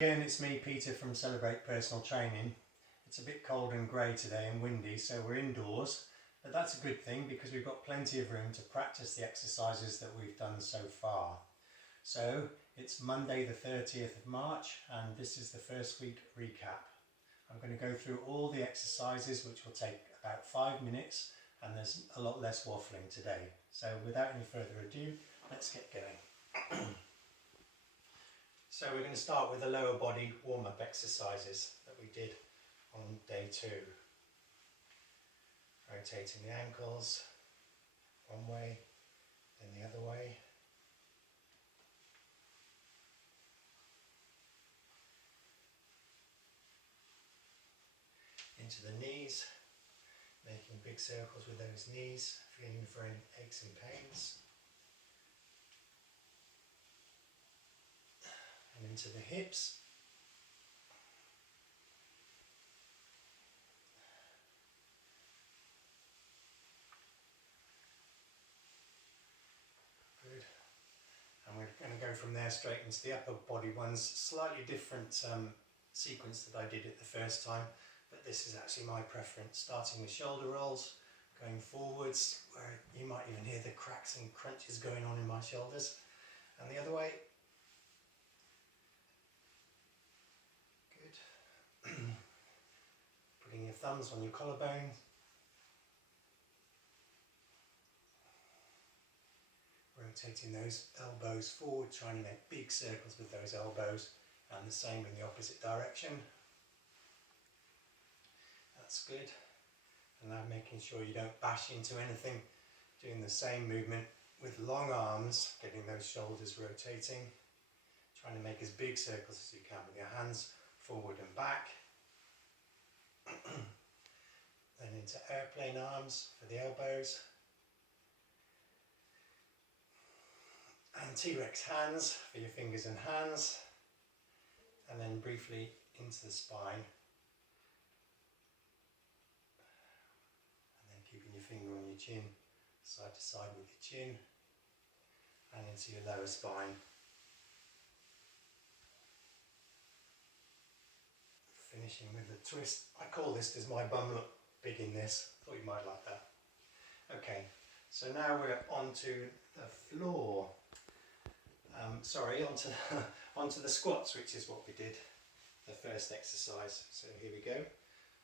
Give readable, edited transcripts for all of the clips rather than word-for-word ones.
Again, it's me, Peter from Celebrate Personal Training. It's a bit cold and grey today and windy, so we're indoors, but that's a good thing because we've got plenty of room to practice the exercises that we've done so far. So it's Monday the 30th of March and this is the first week recap. I'm going to go through all the exercises, which will take about 5 minutes, and there's a lot less waffling today. So without any further ado, let's get going. So we're going to start with the lower body warm-up exercises that we did on day 2. Rotating the ankles one way, then the other way. Into the knees, making big circles with those knees, feeling for any aches and pains. And into the hips. Good. And we're going to go from there straight into the upper body ones. Slightly different sequence that I did it the first time, but this is actually my preference. Starting with shoulder rolls, going forwards, where you might even hear the cracks and crunches going on in my shoulders. And the other way. Putting your thumbs on your collarbone. Rotating those elbows forward, trying to make big circles with those elbows, and the same in the opposite direction. That's good. And now making sure you don't bash into anything, doing the same movement with long arms, getting those shoulders rotating, trying to make as big circles as you can with your hands forward and back. Then into airplane arms for the elbows, and T-Rex hands for your fingers and hands, and then briefly into the spine, and then keeping your finger on your chin, side to side with your chin, and into your lower spine. Finishing with the twist. I call this, does my bum look big in this? Thought you might like that. Okay, so now we're onto the floor. Onto the squats, which is what we did the first exercise. So here we go,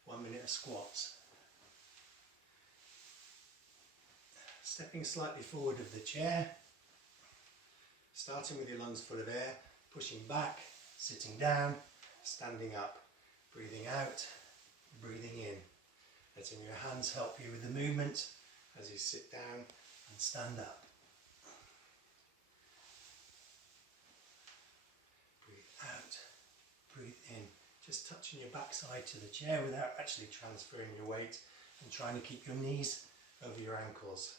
1 minute of squats. Stepping slightly forward of the chair, starting with your lungs full of air, pushing back, sitting down, standing up. Breathing out, breathing in, letting your hands help you with the movement as you sit down and stand up. Breathe out, breathe in, just touching your backside to the chair without actually transferring your weight, and trying to keep your knees over your ankles.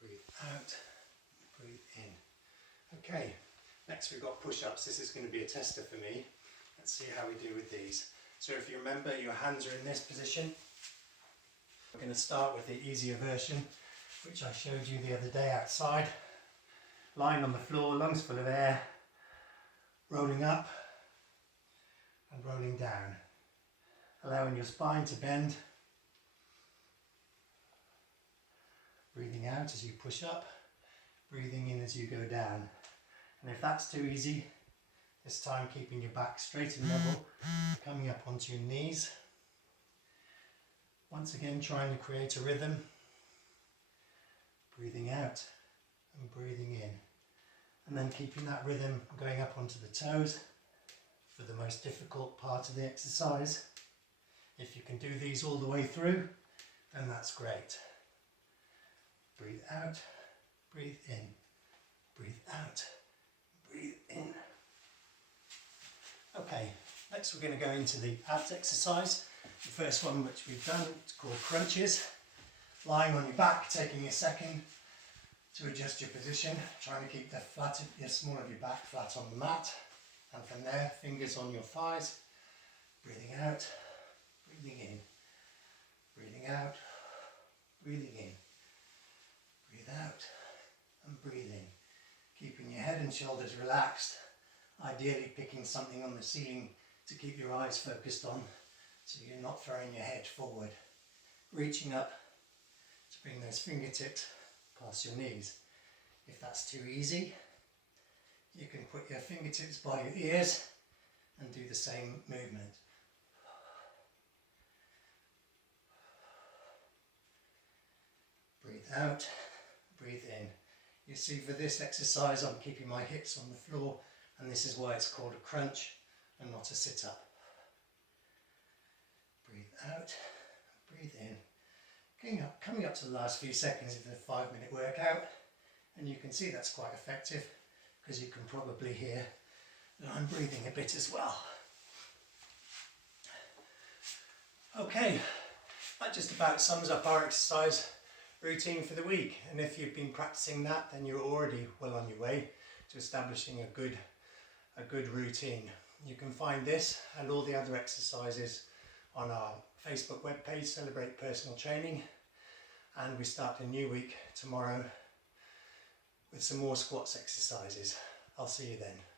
Breathe out, breathe in. Okay, next we've got push-ups. This is going to be a tester for me. Let's see how we do with these. So if you remember, your hands are in this position. We're going to start with the easier version, which I showed you the other day outside. Lying on the floor, lungs full of air, rolling up and rolling down. Allowing your spine to bend. Breathing out as you push up, breathing in as you go down. And if that's too easy, this time keeping your back straight and level, coming up onto your knees. Once again, trying to create a rhythm. Breathing out and breathing in. And then keeping that rhythm going up onto the toes for the most difficult part of the exercise. If you can do these all the way through, then that's great. Breathe out, breathe in, breathe out. Breathe in. Okay, next we're going to go into the abs exercise. The first one which we've done, it's called crunches. Lying on your back, taking a second to adjust your position, trying to keep the small of your back flat on the mat. And from there, fingers on your thighs. Breathing out, breathing in, breathing out, breathing in, breathe out, and breathe and shoulders relaxed, ideally picking something on the ceiling to keep your eyes focused on so you're not throwing your head forward. Reaching up to bring those fingertips past your knees. If that's too easy, you can put your fingertips by your ears and do the same movement. Breathe out, breathe in. You see, for this exercise I'm keeping my hips on the floor, and this is why it's called a crunch and not a sit-up. Breathe out, breathe in. Coming up to the last few seconds of the 5-minute workout, and you can see that's quite effective because you can probably hear that I'm breathing a bit as well. Okay, that just about sums up our exercise routine for the week, and if you've been practicing that, then you're already well on your way to establishing a good routine. You can find this and all the other exercises on our Facebook webpage, Celebrate Personal Training, and we start a new week tomorrow with some more squats exercises. I'll see you then.